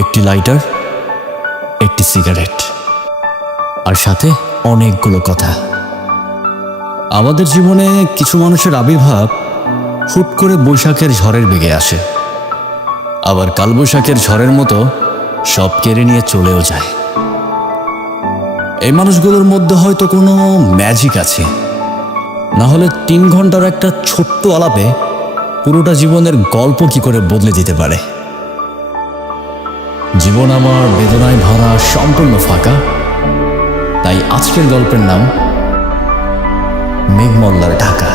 একটি লাইটার, একটি সিগারেট, আর সাথে অনেকগুলো কথা। আমাদের জীবনে কিছু মানুষের আবির্ভাব হুট করে বৈশাখের ঝড়ের বেগে আসে, আবার কালবৈশাখের ঝড়ের মতো সব কেড়ে নিয়ে চলেও যায়। এই মানুষগুলোর মধ্যে হয়তো কোনো ম্যাজিক আছে, না হলে 3 ঘন্টার একটা ছোট্ট আলাপে পুরোটা জীবনের গল্প কি করে বদলে দিতে পারে। জীবন আমার বেদনায় ভরা, সম্পূর্ণ ফাঁকা। তাই আজকের গল্পের নাম মেঘমল্লার ঢাকা।